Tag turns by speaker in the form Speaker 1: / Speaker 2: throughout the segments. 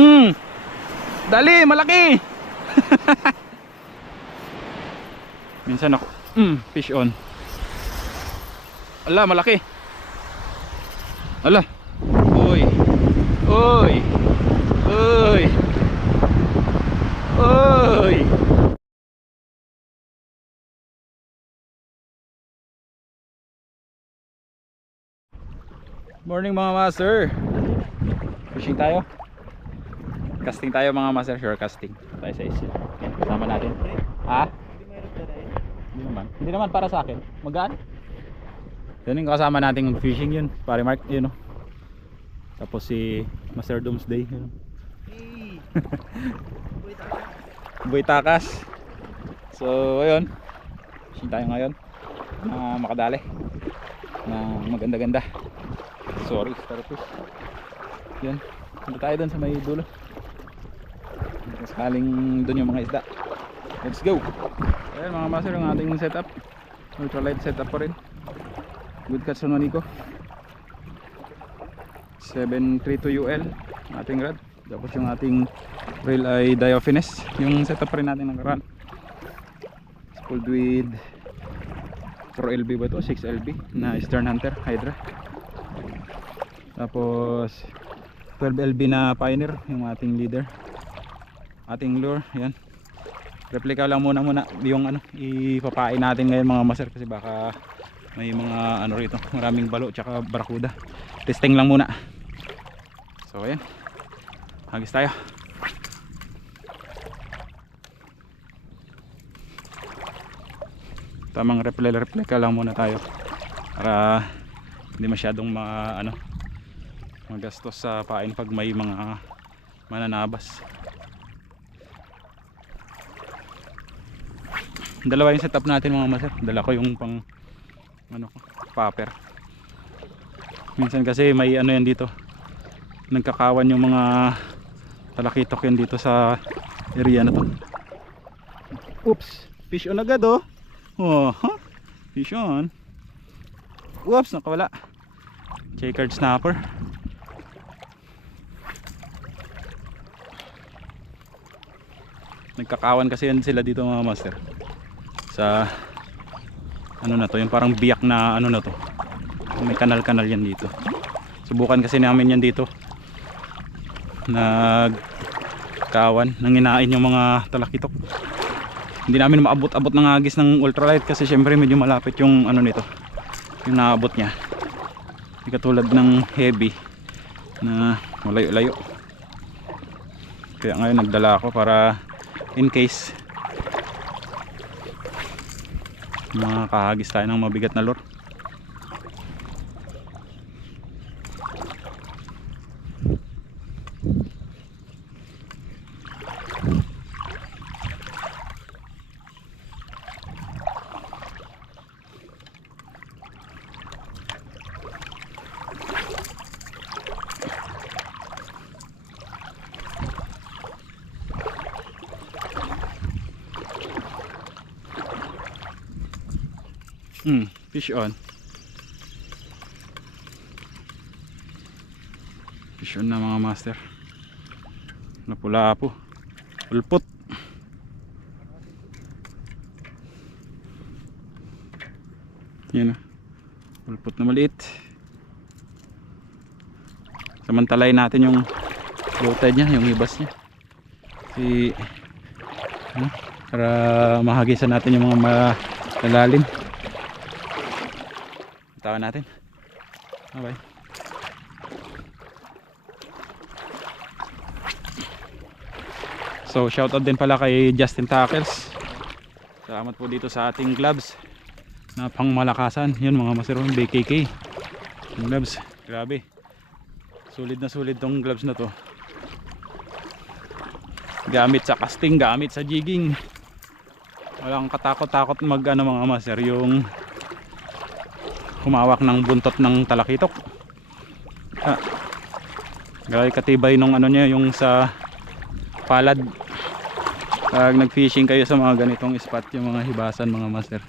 Speaker 1: Mm. Dali, malaki. Minsan ako, mm, fish on. Ala, malaki. Ala. Uy. Uy. Uy. Uy. Morning mga master. Fishing tayo. Casting tayo mga master, sure casting. Tayo sa. Yan, kasama natin. Ha? Hindi naman. Hindi naman para sa akin. Magaan? Yan yung kasama nating fishing yun. Pare Mark, yun o. Tapos si Master Doomsday. Yun. Boy takas. So, ayun. Fishing tayo ngayon. Na makadali. Na maganda-ganda. Sorry, starfish. Yan. Punta tayo doon sa may dulo. Sakaling doon yung mga isda. Let's go. Ayan mga master ang ating setup. Ultralight setup pa rin. Good catch on Manico. 732 UL ating rod. Tapos yung ating reel ay Diophanes. Yung setup pa rin natin ng. It's pulled with 4LB ba to? 6LB na Stern Hunter Hydra. Tapos 12LB na Pioneer yung ating leader. Ating lure, yan. Replica lang muna muna yung ano, ipapain natin ngayon mga master kasi baka may mga ano rito, maraming balo tsaka barakuda. Testing lang muna. So ayan. Hagis tayo. Tamang replica replica lang muna tayo para hindi masyadong ma ano magastos sa pain pag may mga mananabas dalawa yung setup natin mga master. Dala ko yung pang ano ko popper minsan kasi may ano yan dito. Nagkakawan yung mga talakitok yan dito sa area na to. Oops. Fish on agad oh. Oh huh? fish on. Oops nakawala. Checkered snapper. Nagkakawan kasi yan sila dito mga master sa ano na to yung parang biyak na ano na to. May kanal kanal yan dito. Subukan kasi namin yan dito. Nagkawan nanginain yung mga talakitok. Hindi namin maabot abot ng agis ng ultralight kasi syempre medyo malapit yung ano nito yung naabot niya. Hindi katulad ng heavy na malayo layo kaya ngayon nagdala ako para in case makakahagis tayo ng mabigat na lure Hmm, fish on. Fish on na mga master. Napula po. Ulpot. Yan na. Ulpot na maliit. Samantalay natin yung low tide niya, yung hibas niya. Si ano, para mahagisan natin yung mga malalalim. Tawa natin. Okay. So shoutout din pala kay Justin Tackles. Salamat po dito sa ating gloves na pangmalakasan. Yun mga masirong BKK. Yung gloves. Grabe. Sulit na sulit tong gloves na to. Gamit sa casting, gamit sa jigging. Walang katakot-takot mag ano mga master yung humawak ng buntot ng talakitok. Ah, gaya katibay nung ano niya yung sa palad. Pag nag fishing kayo sa mga ganitong spot yung mga hibasan mga master.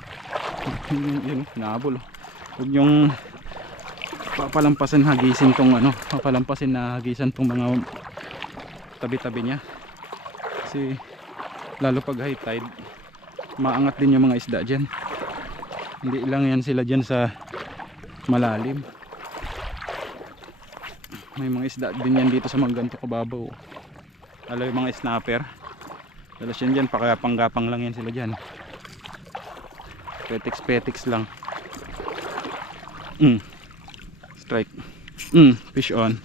Speaker 1: Yun, naabol huwag yung papalampasin hagisin tong ano papalampasin na hagisan tong mga tabi-tabi niya. Kasi lalo pag high tide maangat din yung mga isda dyan. Hindi lang yan sila dyan sa malalim. May mga isda din yan dito sa mga ganito kababaw. Lalo yung mga snapper. Dalas yan dyan pakapang-gapang lang yan sila dyan. Petiks petiks lang. Mm. strike. Mm. fish on.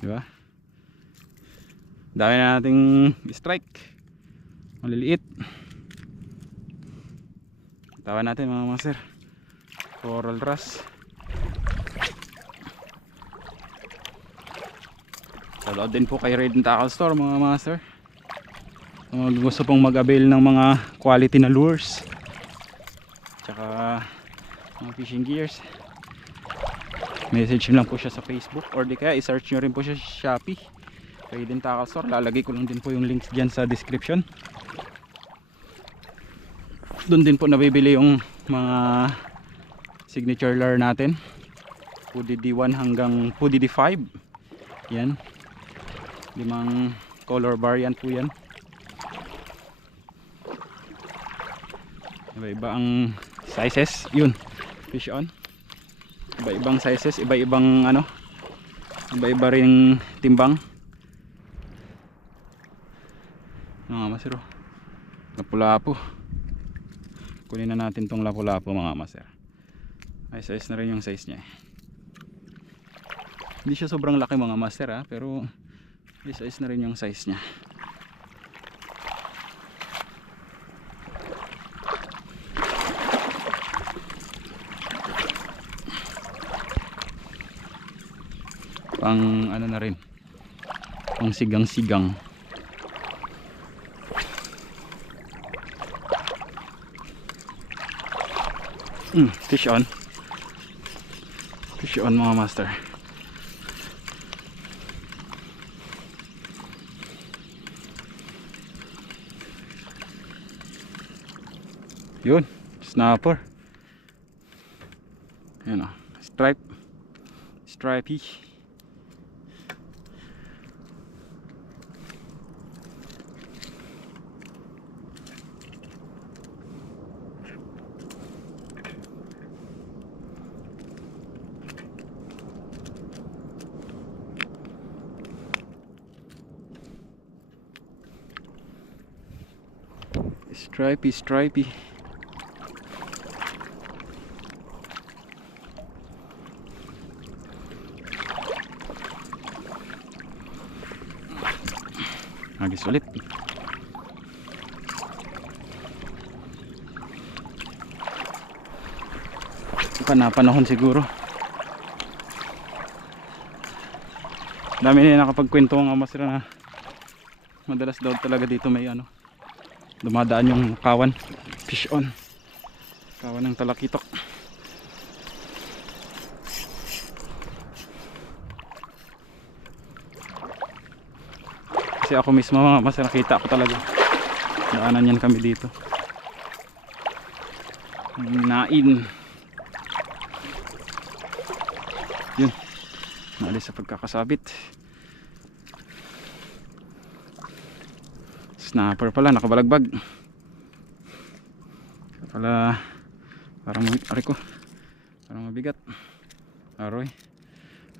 Speaker 1: Diba dami na nating strike. Maliliit tawa natin mga master. Coral ras. Shoutout din po kay Raiden Tackle Store mga master. Kung gusto pong mag-avail ng mga quality na lures. Tsaka mga fishing gears. Message lang po siya sa Facebook. Or di kaya i-search nyo rin po siya sa Shopee. Raiden Tackle Store. Lalagay ko lang din po yung links dyan sa description doon din po nabibili yung mga signature lure natin. Pudi D1 hanggang Pudi D5 yan. Limang color variant po yan. Iba iba ang sizes. Yun. Fish on. Iba ibang sizes. Iba ibang ano. Iba iba ring timbang. Mga masero lapu-lapu kunin na natin tong lapu-lapu mga maser ay size na rin yung size niya hindi siya sobrang laki mga master ha pero may size na rin yung size niya. Pang ano na rin pang sigang sigang mm, fish on. Fish on mga master. Yun snapper. Yun o stripe. Stripey stripey stripey Agis ulit. Panapanahon siguro. Dami na nakapagkwento ang amas na madalas daw talaga dito may ano dumadaan yung kawan. Fish on. Kawan ng talakitok. Kasi ako mismo mas nakita ko talaga. Daanan yan kami dito. Nain yun. Naalis sa pagkakasabit snapper pala nakabalagbag. Pala parang ari ko parang mabigat aroy.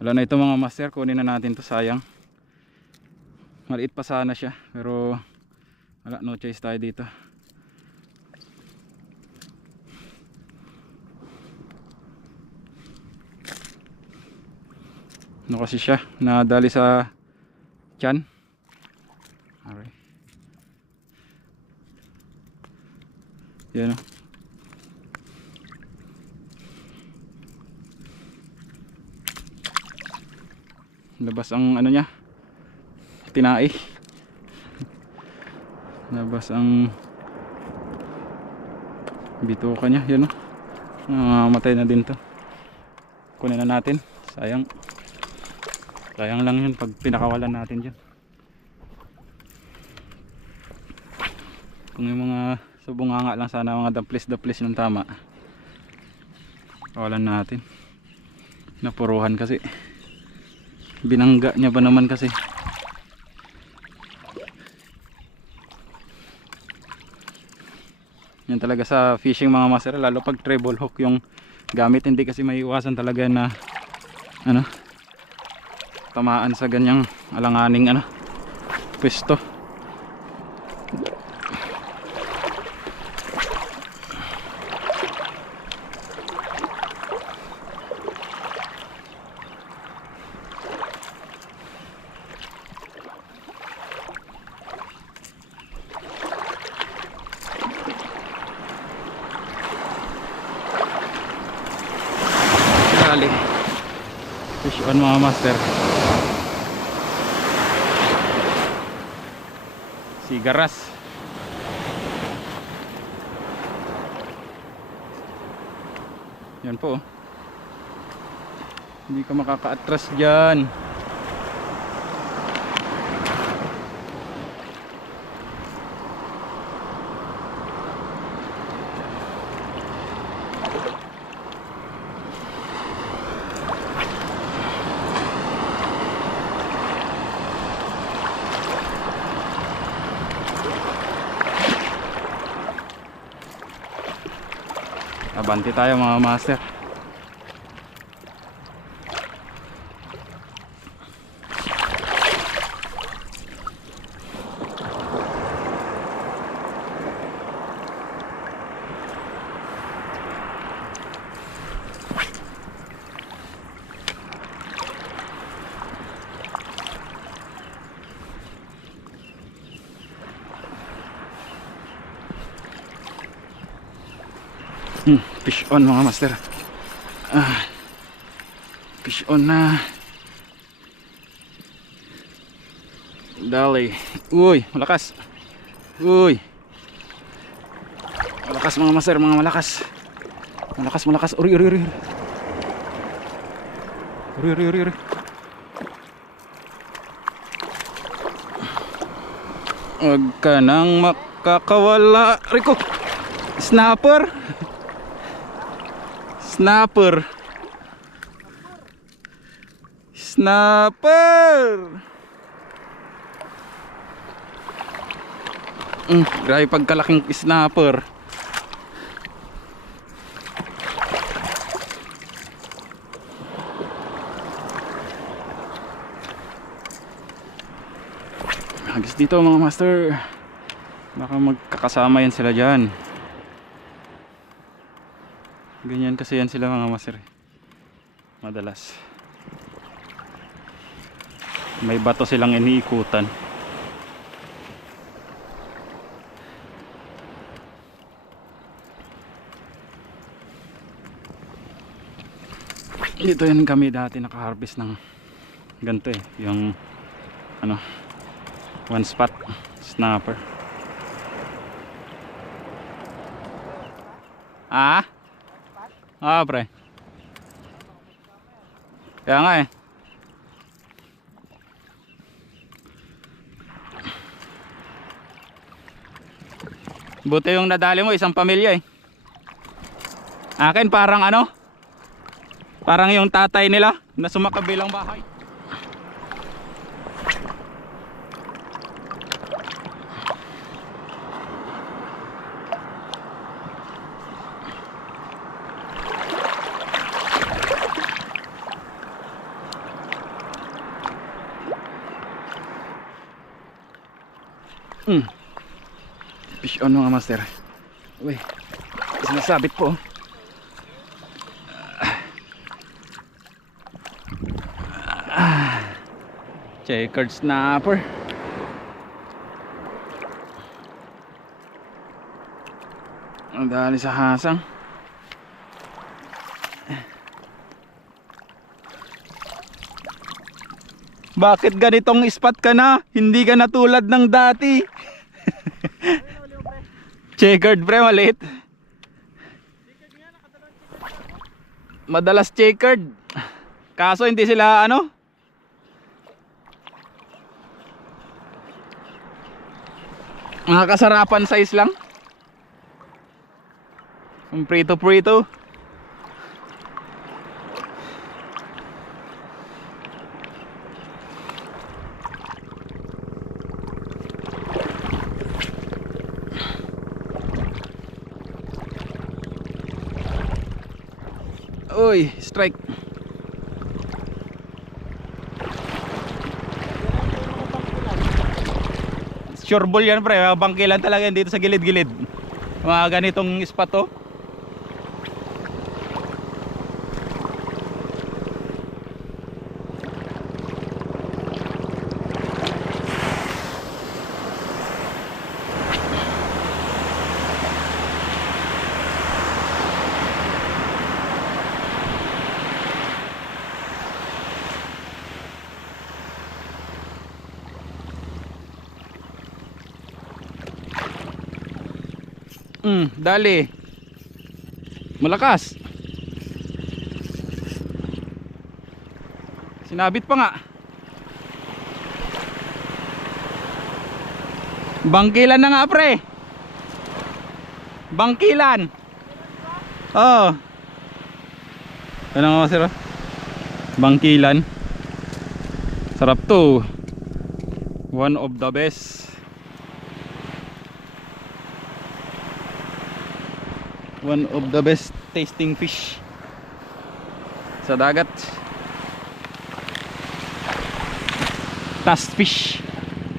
Speaker 1: Wala na ito mga master kunin na natin to sayang. Maliit pa sana siya pero wala no choice tayo dito. Ano kasi siya nadali sa tiyan Yan o. Labas ang ano niya. Tinai. Labas ang bituka niya. Yan o. Namamatay na din to. Kunin na natin. Sayang. Sayang lang yun pag pinakawalan natin dyan. Kung yung mga subunganga lang sana mga daplis-daplis ng tama. Kawalan natin. Napuruhan kasi. Binangga niya ba naman kasi. Yan talaga sa fishing mga master lalo pag treble hook yung gamit hindi kasi may iwasan talaga na ano tamaan sa ganyang alanganing ano pwesto. Dali. Fish on mga master. Sigaras. Yan po. oh. Hindi ka makaka-atras dyan. Abante tayo mga master. Hmm, fish on mga master. Ah, fish on na. Dali. Uy, malakas. Uy. Malakas mga master, mga malakas. Malakas, malakas. Uri, uri, uri. Uri, uri, uri, uri. Huwag ka nang makakawala. Rico! Snapper! Snapper. Snapper. Mm, grabe pagkalaking snapper. Hagis dito mga master. Baka magkakasama yan sila dyan. Ganyan kasi yan sila mga master. Madalas. May bato silang iniikutan. Dito yan kami dati nakaharvest ng ganito eh. Yung ano one spot snapper. Ah? Ah, pre. Kaya nga eh. Buti yung nadali mo, isang pamilya eh. Akin parang ano? Parang yung tatay nila na sumakabilang bahay. On mga master. Uy, sinasabit po. Ah. Checkered snapper. Ang dali sa hasang. Bakit ganitong spot ka na? Hindi ka na tulad ng dati. Checkered pre, maliit. Madalas checkered. Kaso hindi sila ano? Mga kasarapan size lang. Yung prito Uy, strike. Sure ball yan pre, bangkilan talaga yan dito sa gilid-gilid. Mga ganitong spot to. Dali. Malakas. Sinabit pa nga. Bangkilan na nga pre. Bangkilan. Oh. Ano nga sir? Bangkilan. Sarap to. One of the best. One of the best tasting fish sa dagat task fish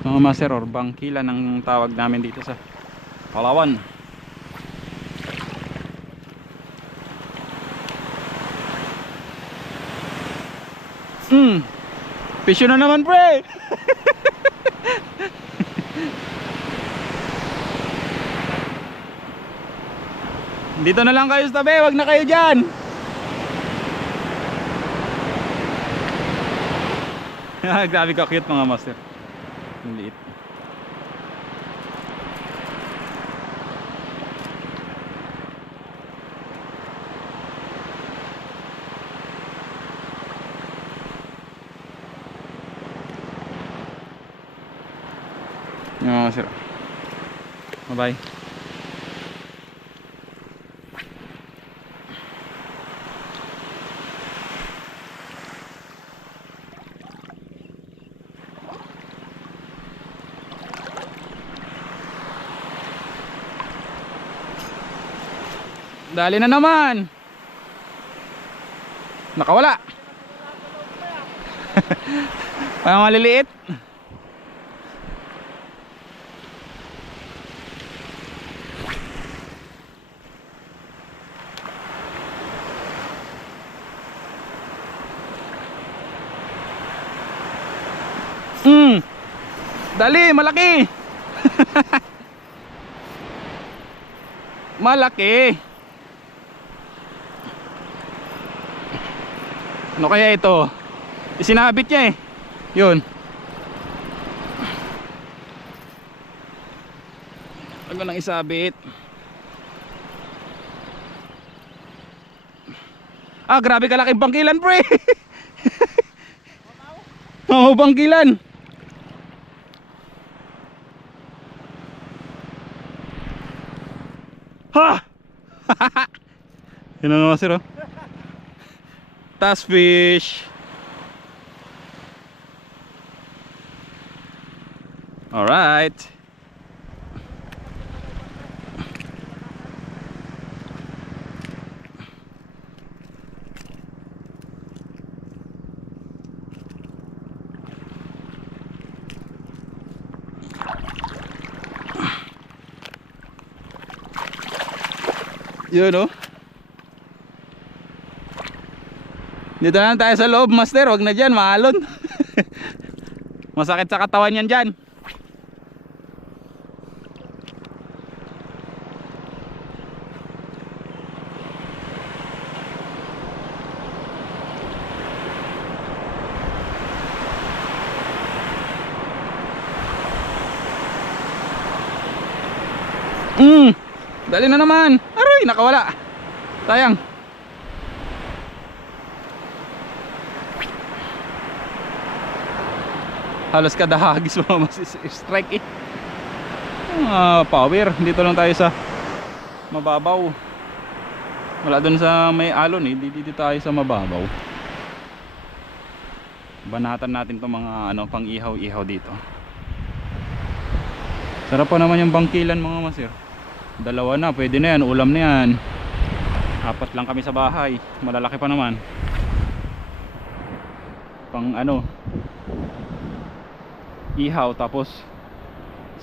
Speaker 1: mga master or bangkila ng tawag namin dito sa Palawan Hmm. Pisyo na naman pre. Dito na lang kayo sa tabi, wag na kayo dyan. Grabe ka cute mga master. Ang liit. Yung mga master. Bye Dali na naman. Nakawala. Parang maliliit. Mm. Dali, malaki. malaki. Ano kaya ito? Isinabit niya eh. Yun. Ko nang isabit. Ah, grabe kalaking bangkilan, pre. Oo, bangkilan. Ha! Yun ang mga sir, oh. Task fish. All right. Yun oh. Dito na tayo sa loob, master. Huwag na dyan, maalon. Masakit sa katawan yan dyan. Mm, dali na naman. Aray, nakawala. Sayang. Halos kada hagis mo strike eh. Ah, power dito lang tayo sa mababaw. Wala dun sa may alon eh. Dito, dito tayo sa mababaw. Banatan natin to mga ano pang ihaw ihaw dito. Sarap pa naman yung bangkilan mga masir. Dalawa na pwede na yan ulam na yan. Apat lang kami sa bahay malalaki pa naman. Pang ano ihaw tapos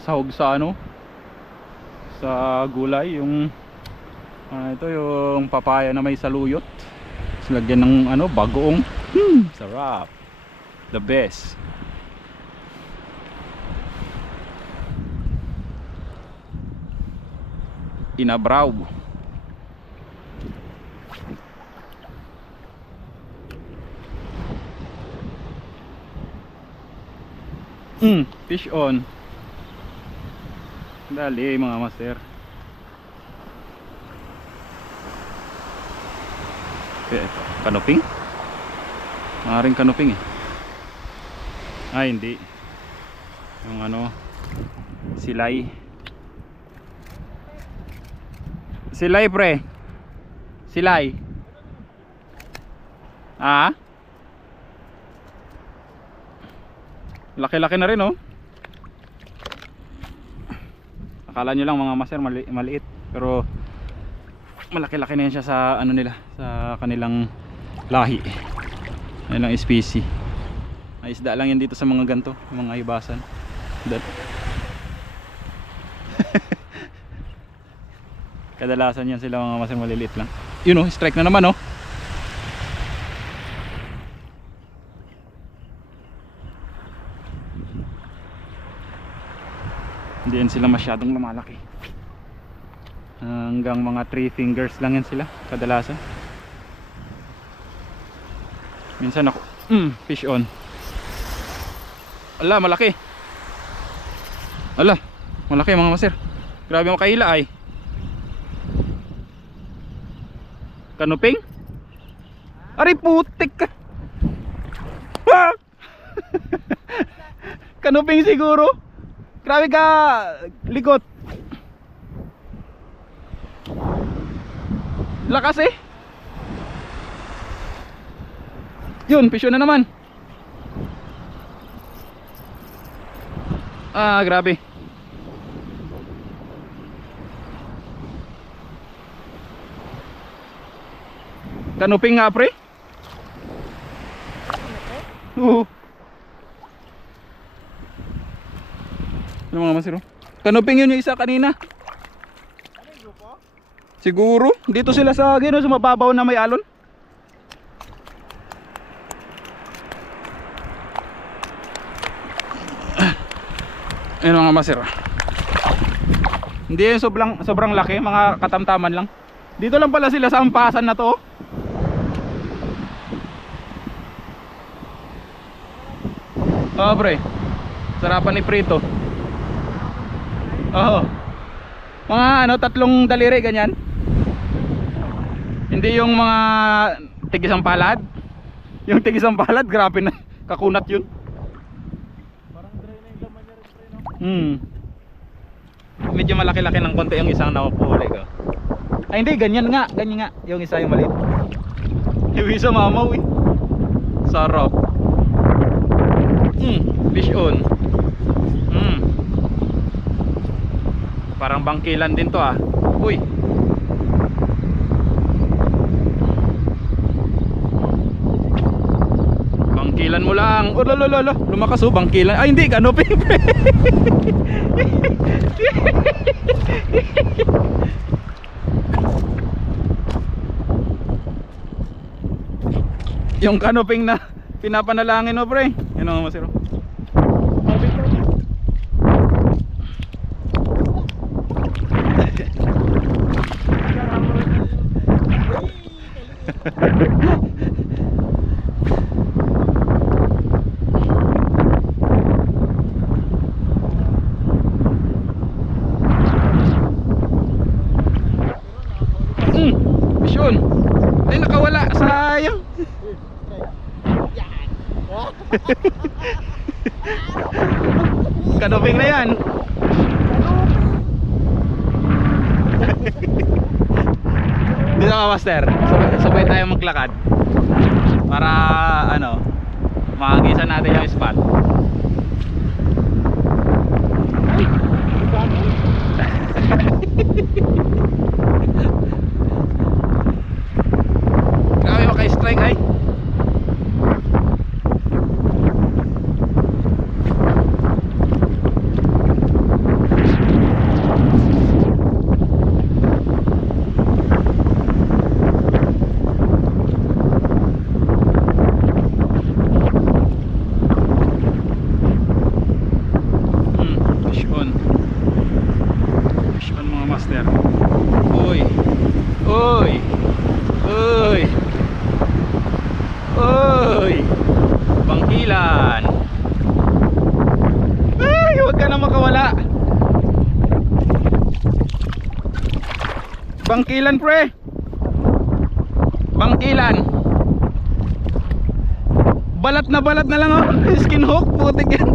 Speaker 1: sahog sa ano sa gulay yung ah, ito yung papaya na may saluyot. Lagyan ng ano bagoong. Hmm, sarap. The best. Inabraw Mm, fish on. Dali mga master. Eh, ito. Kanuping? Maaaring kanuping eh. Ay, hindi. Yung ano, silay. Silay pre. Silay. Ah? Laki-laki na rin oh. Akala nyo lang mga master mali maliit pero malaki-laki na yan siya sa ano nila sa kanilang lahi. Kanilang species. May isda lang yan dito sa mga ganto, mga hibasan. That. Kadalasan yan sila mga master maliliit lang. Yun oh, strike na naman oh. Hindi yan sila masyadong lumalaki. Hanggang mga 3 fingers lang yan sila kadalasan. Minsan ako mm, fish on. Ala malaki. Ala malaki mga maser grabe makaila ay. Kanuping? Ari putik ka. Ah! kanuping siguro Grabe ka, likot. Lakas eh. Yun, pisyo na naman. Ah, grabe. Kanuping nga pre? Oo. Ano mga masiro? Kanuping yun yung isa kanina. Siguro. Dito sila sa gino, sa mababaw na may alon. Ayun mga masiro. Hindi yung sobrang, sobrang laki, mga katamtaman lang. Dito lang pala sila sa ampasan na to. oh. Oo pre. Sarapan ni Prito. Oo. Mga ano, tatlong daliri ganyan. Hindi yung mga tigisang palad. Yung tigisang palad, grabe na. Kakunat yun.
Speaker 2: Parang dry na yung laman niya rin pre, no?
Speaker 1: Hmm. Medyo malaki-laki ng konti yung isang nakuhuli ko. Ay hindi, ganyan nga. Ganyan nga. Yung isa yung maliit. Yung isa mamaw eh. Sarap. Hmm, fish on. Hmm. Parang bangkilan din to ah. Uy. Bangkilan mo lang. Oh, lolo, lolo. Lumakas oh, bangkilan. Ay, hindi, ano, pepe. Yung kanoping na pinapanalangin mo, pre. Yan ang masiro.
Speaker 2: Sabi ko,
Speaker 1: Hmm, mission. Ay, nakawala. Sayang. Kanoping na yan. Dito ka, master. Maglakad. Para, ano, makagisan natin yung spot. Bangkilan pre. Bangkilan. Balat na balat na lang oh. Skin hook putik yan.